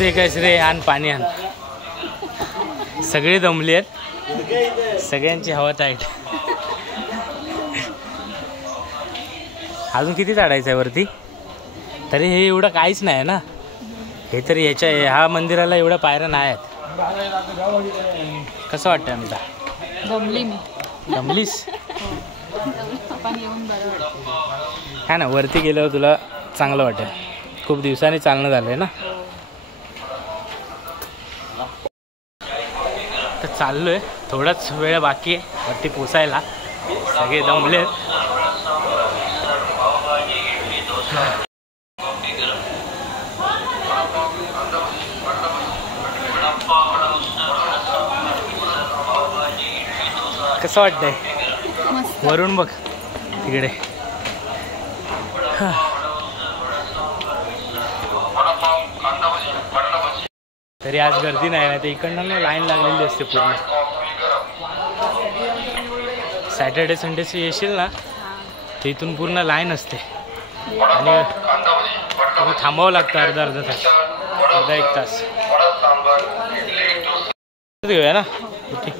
पैसे कचरे आण पाणी आण. सगळे दमले आहेत, सगळ्यांची हवा टाईट. अजून किती चढायचं आहे वरती? तरी हे एवढं काहीच नाही ना. हे तरी ह्या मंदिराला एवढ्या पायऱ्या नाही आहेत. कसं वाटतं अमिता? दमली मी. दमलीस? पण येऊन बरं वाटतं. हा ना, वरती गेल्यावर तुला चांगलं वाटेल. खूप दिवसांनी चालणं झालंय ना. तर चाललोय, थोडाच वेळ बाकी आहे वरती पोचायला. सगळे दमलेत. कसं वाटतंय? वरून बघ तिकडे. तरी आज गर्दी नाही ना, ते इकडनं लाईन लागलेली असते पूर्ण. सॅटर्डे संडेचे येशील ना तर इथून पूर्ण लाईन असते आणि थांबावं लागतं अर्धा तास, अर्धा एक तास. घेऊया ना ओटी.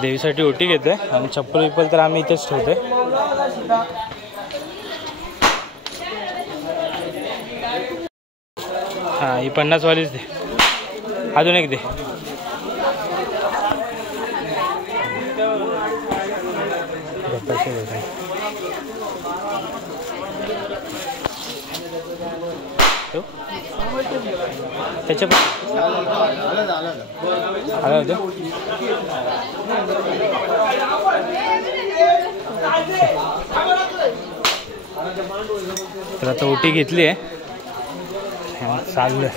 देवीसाठी ओटी घेतोय आणि चप्पल विप्पल तर आम्ही इथेच ठेवतोय. हां, ही 50 वालीच दे. अजून एक दे. त्याच्या आलं होतं. तर आता ओटी घेतली आहे, चाललं.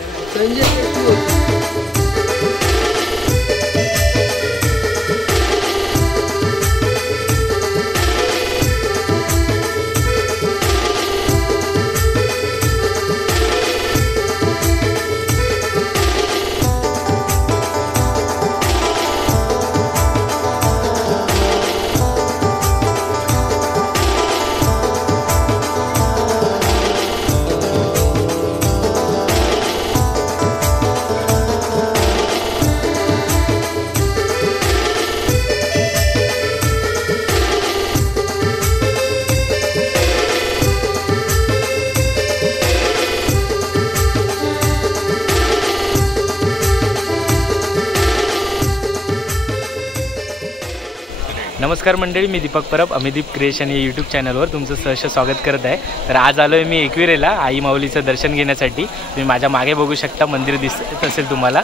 नमस्कार मंडळी, मी दीपक परब, अमिदीप क्रिएशन या यूट्यूब चॅनलवर तुमचं सहर्ष स्वागत करत आहे. तर आज आलो आहे मी एकविरेला आई माऊलीचं दर्शन घेण्यासाठी. तुम्ही माझ्या मागे बघू शकता, मंदिर दिसत असेल तुम्हाला.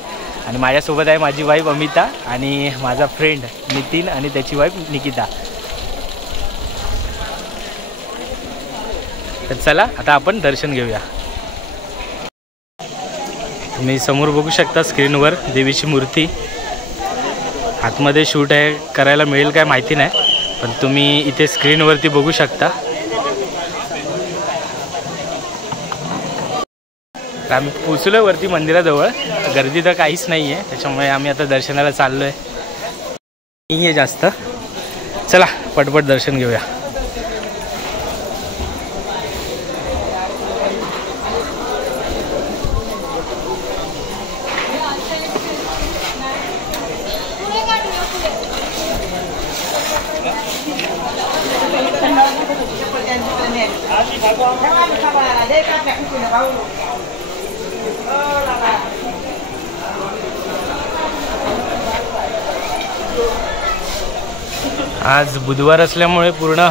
आणि माझ्यासोबत आहे माझी वाईफ अमिता आणि माझा फ्रेंड नितीन आणि त्याची वाईफ निकिता. तर चला आता आपण दर्शन घेऊया. तुम्ही समोर बघू शकता स्क्रीनवर देवीची मूर्ती. आतमध्ये शूट आहे, करायला मिळेल काय माहिती नाही, पण तुम्ही इथे स्क्रीनवरती बघू शकता. आम्ही पोचलो वरती मंदिराजवळ. गर्दी तर काहीच नाही आहे, त्याच्यामुळे आम्ही आता दर्शनाला चाललो आहे. नाही आहे जास्त. चला पटपट दर्शन घेऊया. आज बुधवार असल्यामुळे पूर्ण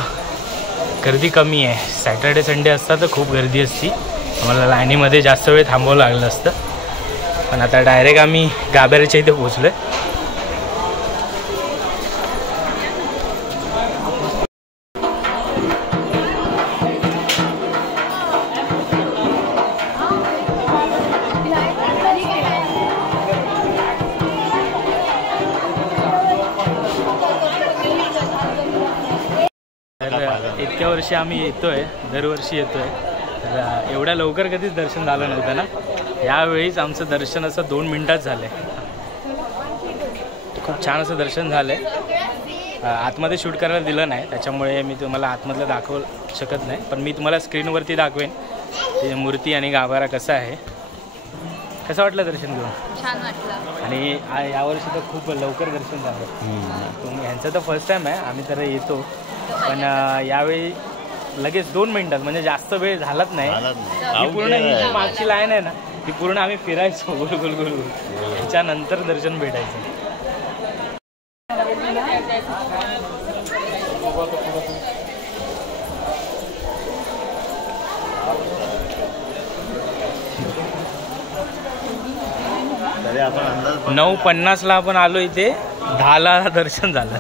गर्दी कमी आहे. सॅटर्डे संडे असता तर खूप गर्दी असती, मला लाईनीमध्ये जास्त वेळ थांबावं लागलं असतं. पण आता डायरेक्ट आम्ही गाभाऱ्याच्या इथे पोचलो आहे. इतक्या वर्षी आम्ही येतोय, दरवर्षी येतोय. तर एवढ्या लवकर कधीच दर्शन झालं नव्हतं ना. यावेळीच आमचं दर्शन असं 2 मिनिटात झालं आहे. खूप छान असं दर्शन झालं आहे. आतमध्ये शूट करायला दिलं नाही, त्याच्यामुळे मी तुम्हाला आतमधलं दाखवू शकत नाही. पण मी तुम्हाला स्क्रीनवरती दाखवेन ते मूर्ती आणि गाभारा कसा आहे. कसं वाटलं दर्शन घेऊन? छान वाटलं. आणि यावर्षी तर खूप लवकर दर्शन झालं. तुम्ही ह्यांचं तर फर्स्ट टाईम आहे, आम्ही तर येतो, पण यावेळी लगेच 2 मिनिटात, म्हणजे जास्त वेळ झालाच नाही. ही पूर्ण ही जी मागची लाईन आहे ना, ती पूर्ण आम्ही फिरायचो गोल गोल गोल गोल, त्याच्यानंतर दर्शन भेटायचं. तरी आपण अंदाज 9:50ला आपण आलो इथे, 10ला दर्शन झालं.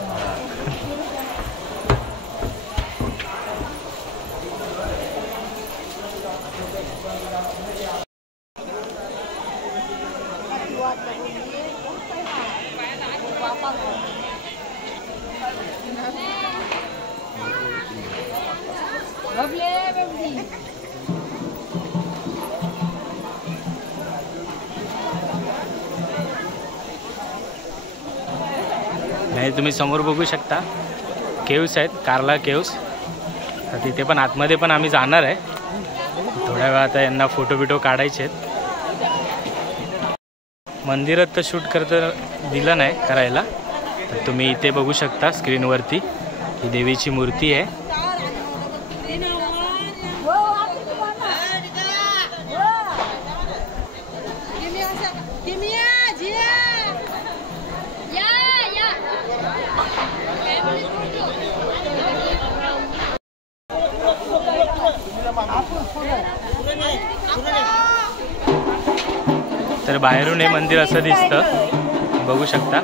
नाही, तुम्ही समोर बघू शकता केव्स आहेत, कार्ला केव्स. तर तिथे पण आतमध्ये पण आम्ही जाणार आहे थोड्या वेळात. यांना फोटो बिटो काढायचे आहेत. मंदिरात तर शूट करता दिलं नाही करायला, तर तुम्ही इथे बघू शकता स्क्रीनवरती ही देवीची मूर्ती आहे. तर बाहेरून हे मंदिर असं दिसतं, बघू शकता.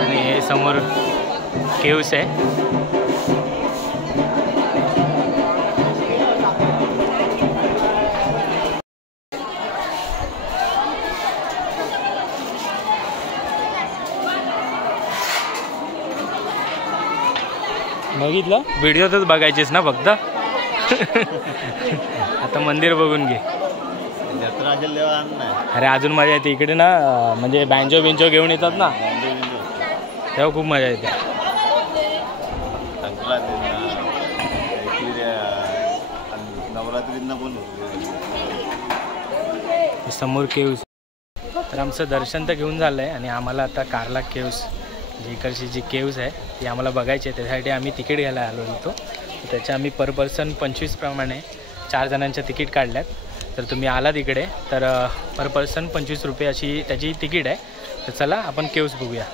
आणि हे समोर केव्स आहे. बघितलं, व्हिडिओतच बघायचेस ना फक्त. आता मंदिर बघून घे. जत्रा असेल तेव्हा आण ना. अरे अजून मजा येते इकडे ना, म्हणजे बँजो बिंजो घेऊन येतात ना, तेव्हा खूप मजा येते. नवरात्रींना पण समोर केव्स. तर आमचं दर्शन तर घेऊन झालं आहे आणि आम्हाला आता कार्ला केव्स, जी इकडची जी केव्स आहे ती आम्हाला बघायची आहे. त्यासाठी आम्ही तिकीट घ्यायला आलो होतो. त्याचे आम्ही पर पर्सन 25 प्रमाणे 4 जणांच्या तिकीट काढल्यात. तर तुम्ही आलात इकडे तर पर पर्सन 25 रुपये अशी त्याची तिकीट आहे. तर चला आपण केव्स बघूया.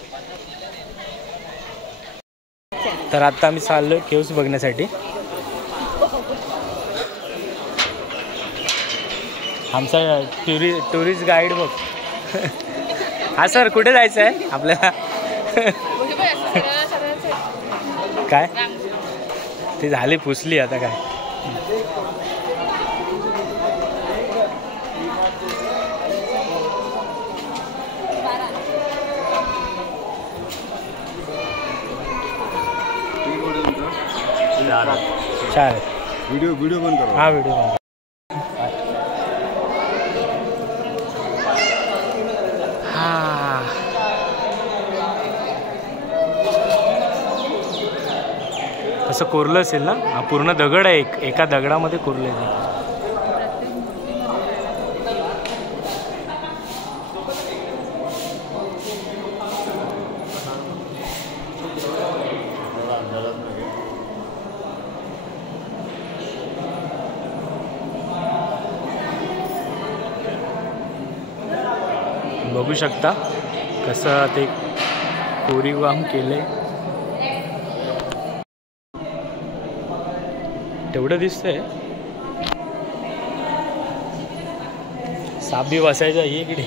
तर आत्ता आम्ही चाललो केव्स बघण्यासाठी. आमचा टुरिस्ट गाईड बघ. हा सर, कुठे जायचं आहे आपल्याला? काय ती झाली पुसली आता काय. चार व्हिडिओ बंद करो. हा व्हिडिओ बंद. असं कोरलं असेल ना, हा पूर्ण दगड आहे, एका दगडामध्ये कोरलं आहे. बघू शकता कसं ते कोरीव केलंय. तेवढं दिसतंय. साप बी बसायचा ही इकडे.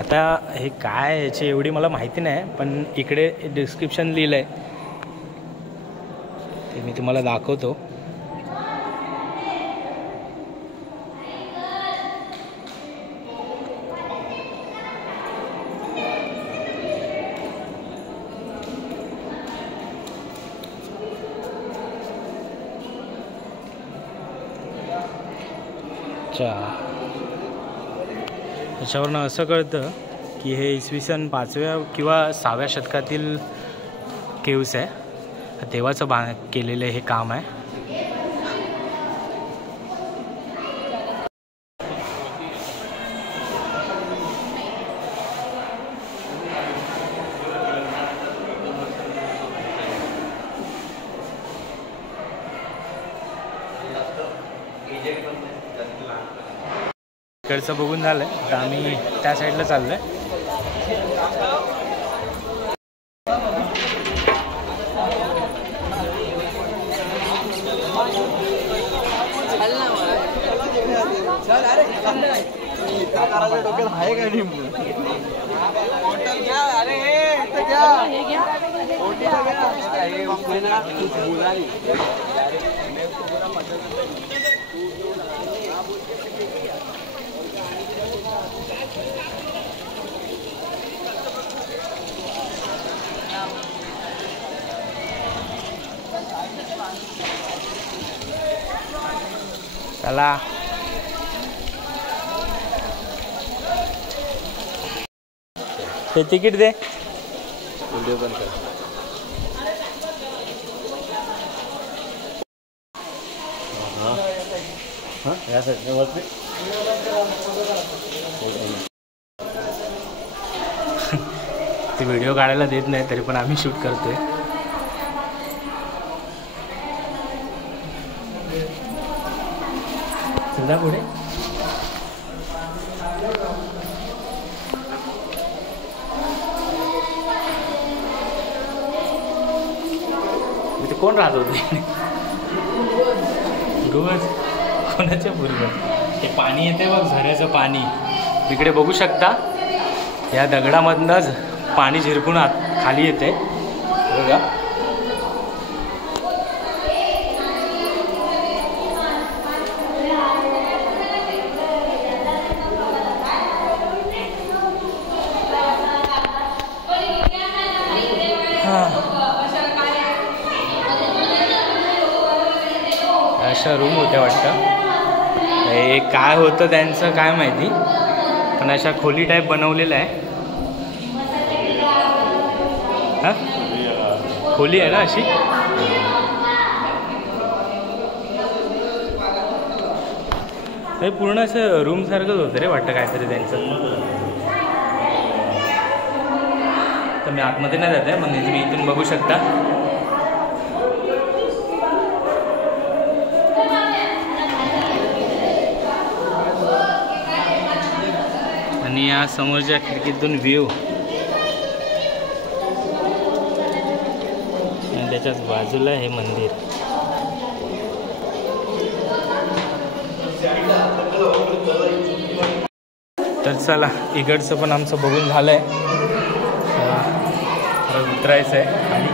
आता हे काय याची एवढी मला माहिती नाही, पण इकडे डिस्क्रिप्शन लिहिलं आहे ते मी तुम्हाला दाखवतो. अच्छा, त्याच्यावरनं असं कळतं की हे इसवी सन 5व्या किंवा 6व्या शतकातील केव्स आहे. देवाचं केलेलं हे काम आहे. इकडचं बघून झालं तर आम्ही त्या साईडला चाललोय. चला ते तिकीट दे. व्हिडिओ बंद कर. हां या साईडने वरती ते व्हिडिओ काढायला देत नाही तरी पण आम्ही शूट करतोय. सुद्धा पुढे इथे कोण राहत होते? रोज कोणाच्या बरोबर? ते पाणी येते बघ, झऱ्याचं पाणी इकडे बघू शकता. या दगडामधनंच पाणी झिरपून खाली येते बघा. अशा रूम होत्या वाटतं. हे काय होतं त्यांचं काय माहिती, पण अशा खोली टाईप बनवलेलं आहे. हां खोली आहे ना अशी. हे पूर्ण असं रूमसारखंच होतं रे वाटतं काहीतरी त्यांचं. तर मी आतमध्ये नाही जात आहे, म्हणजे तुम्ही इथून बघू शकता. आणि या समोरच्या खिडकीतून व्ह्यू आणि त्याच्याच बाजूला हे मंदिर. तर चला इकडचं पण आमचं बघून झालंय. उतरायचं आहे आणि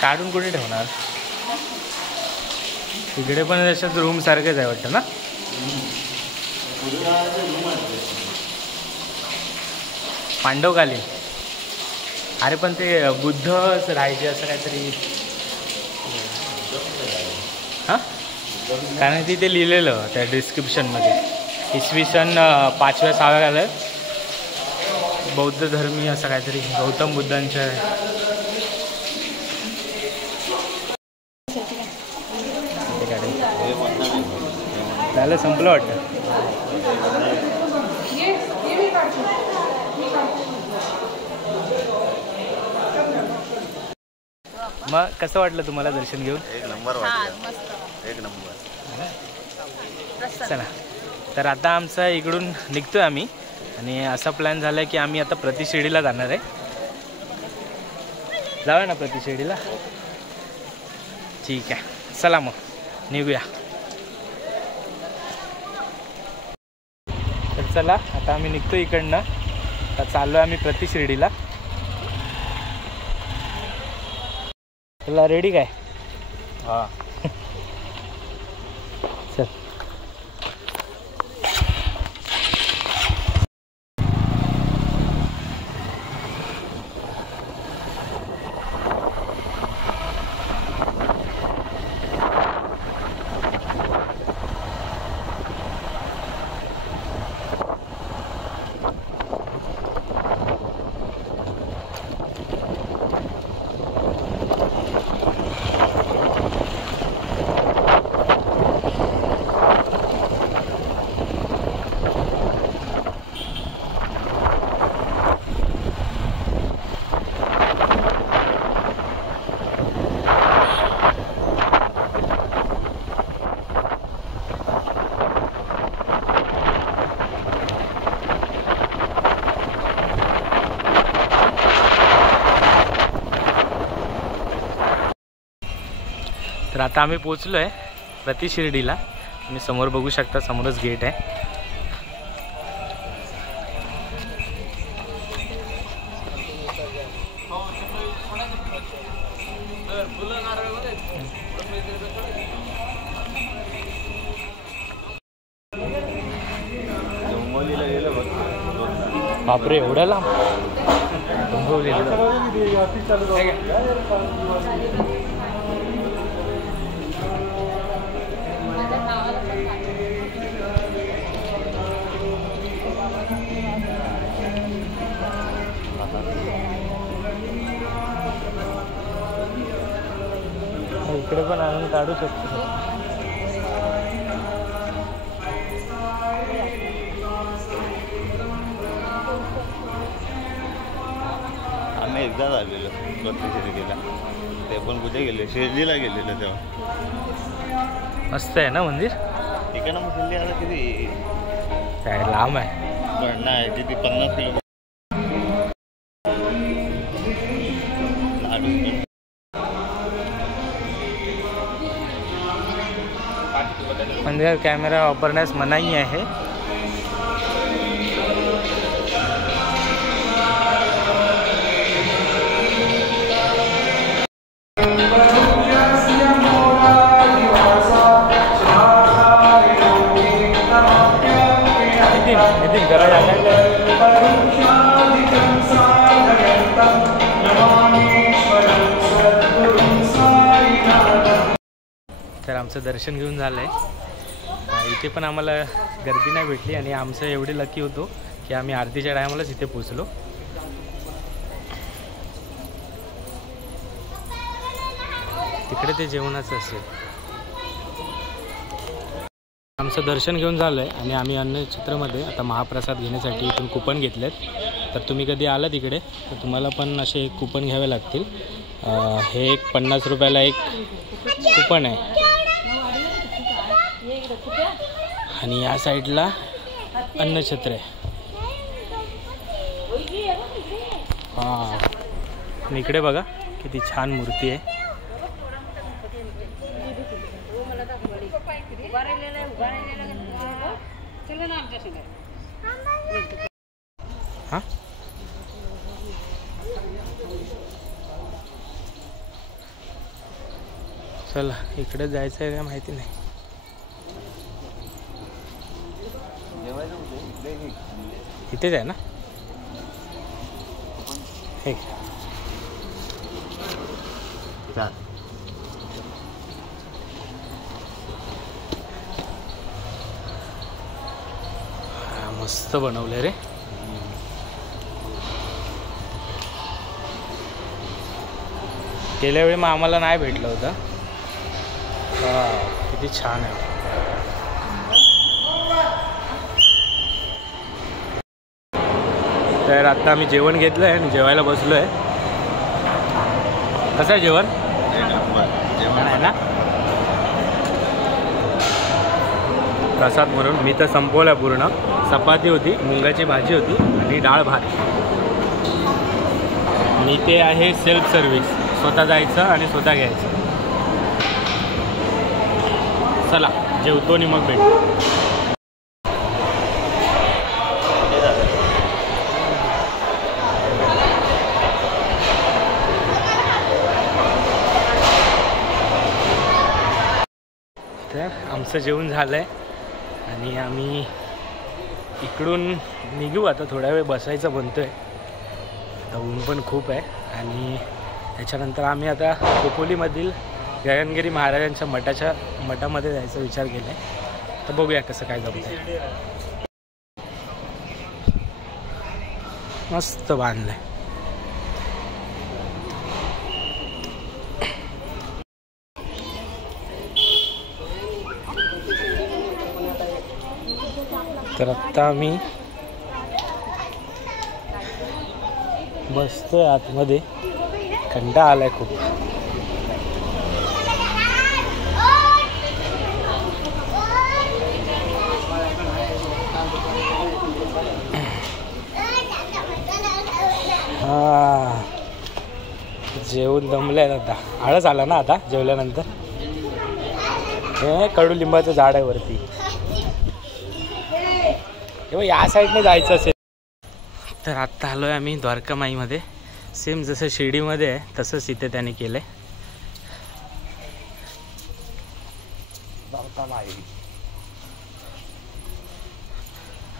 काढून कुठे ठेवणार? इकडे पण अशाच रूम सारखेच आहे वाटतं ना. पांडवकालीन. अरे पण ते बुद्धच राहायचे असं काहीतरी. हां कारण तिथे लिहिलेलं त्या डिस्क्रिप्शनमध्ये इसवी सन 5व्या 6व्या काळात बौद्ध धर्मी असं काहीतरी गौतम बुद्धांच्या. झालं संपलं वाटतं. मग कसं वाटलं तुम्हाला दर्शन घेऊन? एक नंबर वाटलं. एक नंबर. चला तर आता आमचा इकडून निघतोय आम्ही आणि असा प्लॅन झाला आहे की आम्ही आता प्रतिशिर्डीला जाणार आहे. जाऊया ना प्रतिशिर्डीला? ठीक आहे चला मग निघूया. तर चला आता आम्ही निघतो इकडनं. आता चाललो आम्ही प्रतिशिर्डीला. चला रेडी काय? हा चल. तर आता आम्ही पोचलो आहे प्रति शिर्डीला. तुम्ही समोर बघू शकता, समोरच गेट आहे. डोंबिवलीला गेलं बघ. बापरे, एवढ्या लांब डोंबिवलीला. इकडे पण आणून काढू शकतो. आम्ही एकदाच आलेलो प्रत्येक शिर्डीला. ते पण कुठे गेले, शिर्डीला गेलेलो तेव्हा. मस्त आहे ना मंदिर. तिकडनं मग शिर्डी आता किती काय लांब आहे. पण नाही, किती 50 किलोमीटर. मंदिरात कॅमेरा वापरण्यास मनाई आहे. तर आमचं दर्शन घेऊन झालं आहे. इथे पण आम्हाला गर्दी नाही भेटली आणि आमचं एवढे लकी होतो की आम्ही आरतीच्या टायमालाच इथे पोचलो. तिकडे ते जेवणाचं असेल. आमचं दर्शन घेऊन झालं आहे आणि आम्ही अन्नछत्रमध्ये आता महाप्रसाद घेण्यासाठी इथून कुपन घेतलेत. तर तुम्ही कधी आलात इकडे तर तुम्हाला पण असे एक कुपन घ्यावे लागतील. हे एक 50 रुपयाला एक कुपन आहे. आणि या साईडला अन्नछत्र आहे. हां, आणि इकडे बघा किती छान मूर्ती आहे. हां, चला इकडे जायचं आहे का माहिती नाही. इथेच आहे ना. हे मस्त बनवलं रे. गेल्या वेळी मग आम्हाला नाही भेटलं होतं. किती छान आहे. तर आता आम्ही जेवण घेतलं आहे आणि जेवायला बसलो आहे. कसं आहे जेवण? जेवण आहे ना. प्रसाद म्हणून मी तर संपवलं पूर्ण. चपाती होती, मुंगाची भाजी होती आणि डाळ भात. आणि ते आहे सेल्फ सर्व्हिस. स्वतः जायचं आणि स्वतः घ्यायचं. चला जेवतो आणि मग भेटतो. तर आमचं जेवण झालं आहे आणि आम्ही इकडून निघू आता. थोडा वेळ बसायचं बनतो आहे, आता ऊन पण खूप आहे. आणि त्याच्यानंतर आम्ही आता खोपोलीमधील गगनगिरी महाराजांच्या मठामध्ये जायचा विचार केला आहे. तर बघूया कसं काय जमतं आहे. मस्त बांधलं आहे. तर आत्ता आम्ही बसतोय आतमध्ये, कंटाळा आलाय खूप. हा, जेवून दमलंय आता. आळस आला ना आता जेवल्यानंतर. हे कडुलिंबाचं झाड आहे वरती. या साईडने जायचं असेल तर आत्ता आलो आहे आम्ही द्वारकामाईमध्ये. सेम जसं शिर्डीमध्ये आहे तसंच इथे त्याने केलं आहे.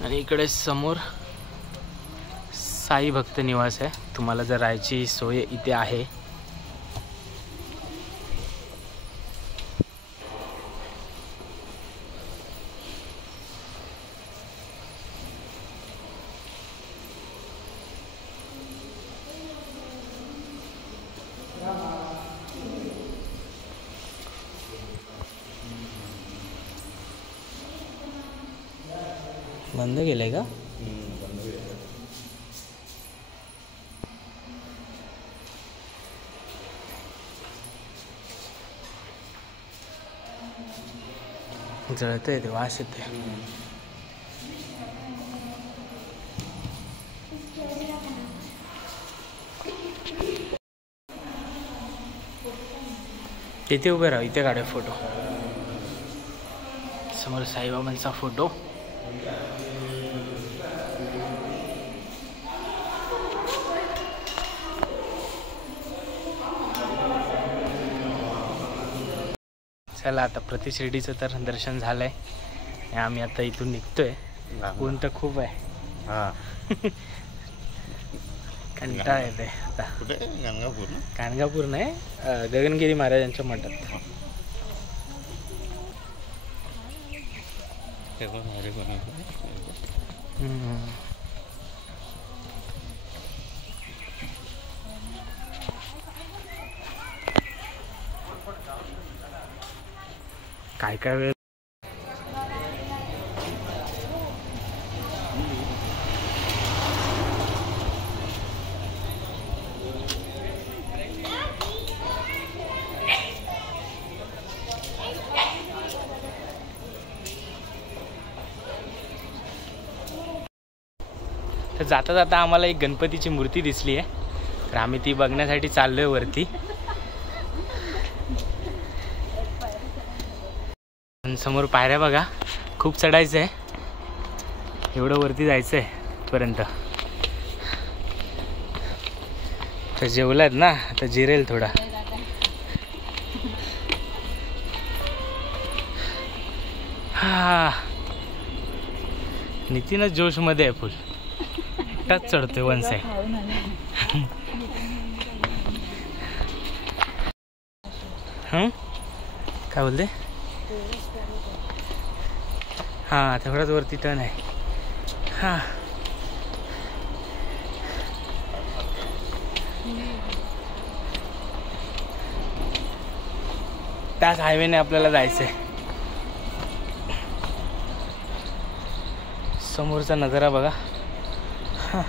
आणि इकडे समोर साई भक्त निवास आहे. तुम्हाला जर राहायची सोय इथे आहे. बंद केलंय का? जळतंय ते, वास येते. तिथे उभे राहा, इथे काढूया फोटो. समोर साईबाबांचा फोटो. चला आता प्रति शिर्डीचं तर दर्शन झालंय. आम्ही आता इथून निघतोय. ऊन तर खूप आहे. हां, कंटाळा येते आता. कुठे? गाणगापूर ना? गाणगापूर नाही, गगनगिरी महाराजांच्या मठात. काय काय वेळ तर जाता जाता आम्हाला एक गणपतीची मूर्ती दिसली आहे. तर आम्ही ती बघण्यासाठी चाललोय वरती. समोर पायऱ्या बघा, खूप चढायचं आहे. एवढं वरती जायचं आहे पर्यंत. तर जेवलात ना, आता जिरेल थोडा. हा, नितीनच जोशमध्ये आहे फुल. एकटाच चढतोय वन साईड. काय बोलते? हां, तेवढाच वरती टर्न आहे. हां, त्याच हायवेने आपल्याला जायचं आहे. समोरचा नजारा बघा. हां,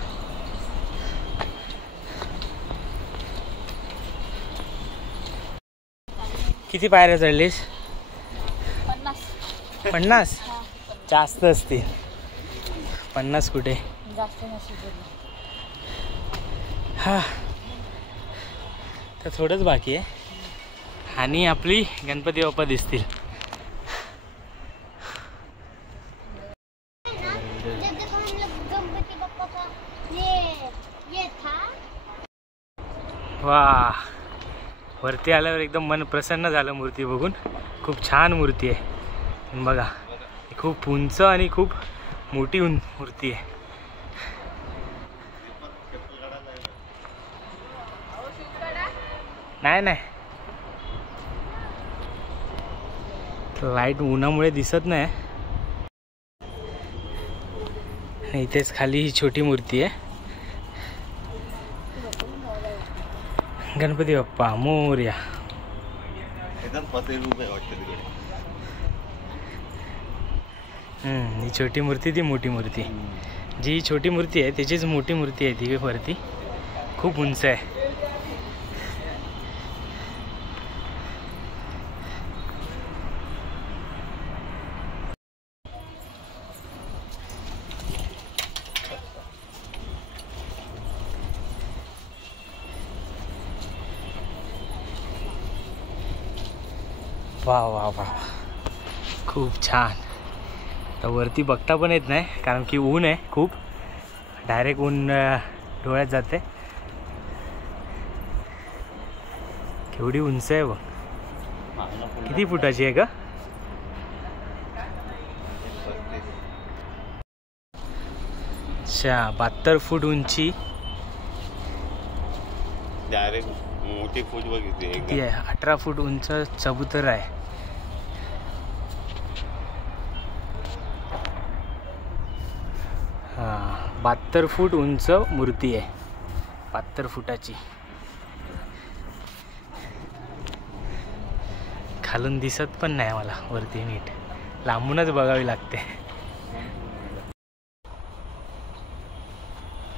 किती पायऱ्या चढलीस? 50. जास्त असतील. 50 कुठे? हा, तर थोडंच बाकी आहे आणि आपली गणपती बाप्पा दिसतील. वा, वरती आल्यावर एकदम मन प्रसन्न झालं मूर्ती बघून. खूप छान मूर्ती आहे. आणि बघा खूप उंच आणि खूप मोठी मूर्ती आहे. नाही नाही लाईट उन्हामुळे दिसत नाही. इथेच खाली ही छोटी मूर्ती आहे. गणपती बाप्पा मोरया. ही छोटी मूर्ती ती मोठी मूर्ती. जी छोटी मूर्ती आहे त्याचीच मोठी मूर्ती आहे ती वरती. खूप उंच आहे. वा वा वा खूप छान. तर वरती बघता पण येत नाही कारण की ऊन आहे खूप. डायरेक्ट ऊन डोळ्यात जाते. केवढी उंच आहे बघ. किती फुटाची आहे का? अच्छा 72 फूट उंची. डायरेक्ट मोठी फूट बघितली किती आहे? 18 फूट उंच चबूतर आहे. हां 72 फूट उंच मूर्ती आहे. 72 फुटाची. खालून दिसत पण नाही मला वरती नीट. लांबूनच बघावी लागते.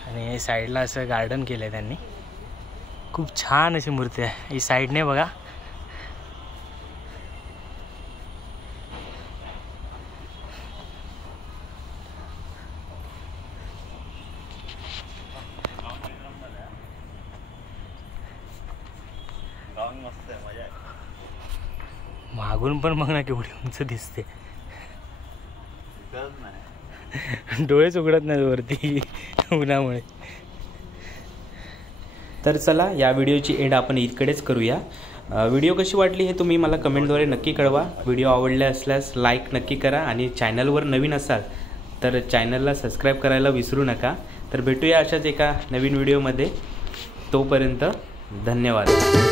आणि साईडला असं गार्डन केलं आहे त्यांनी. खूप छान अशी मूर्ती आहे. ही साईडने बघा. मागून पण बघ ना केवढी उंच दिसते. डोळेच उघडत नाही वरती उन्हामुळे. तर चला या व्हिडिओची एंड आपण इतकडेच करूया. व्हिडिओ कशी वाटली हे तुम्ही मला कमेंटद्वारे नक्की कळवा. व्हिडिओ आवडले असल्यास लाईक नक्की करा आणि चॅनलवर नवीन असाल तर चॅनलला सबस्क्राईब करायला विसरू नका. तर भेटूया अशाच एका नवीन व्हिडिओमध्ये. तोपर्यंत धन्यवाद.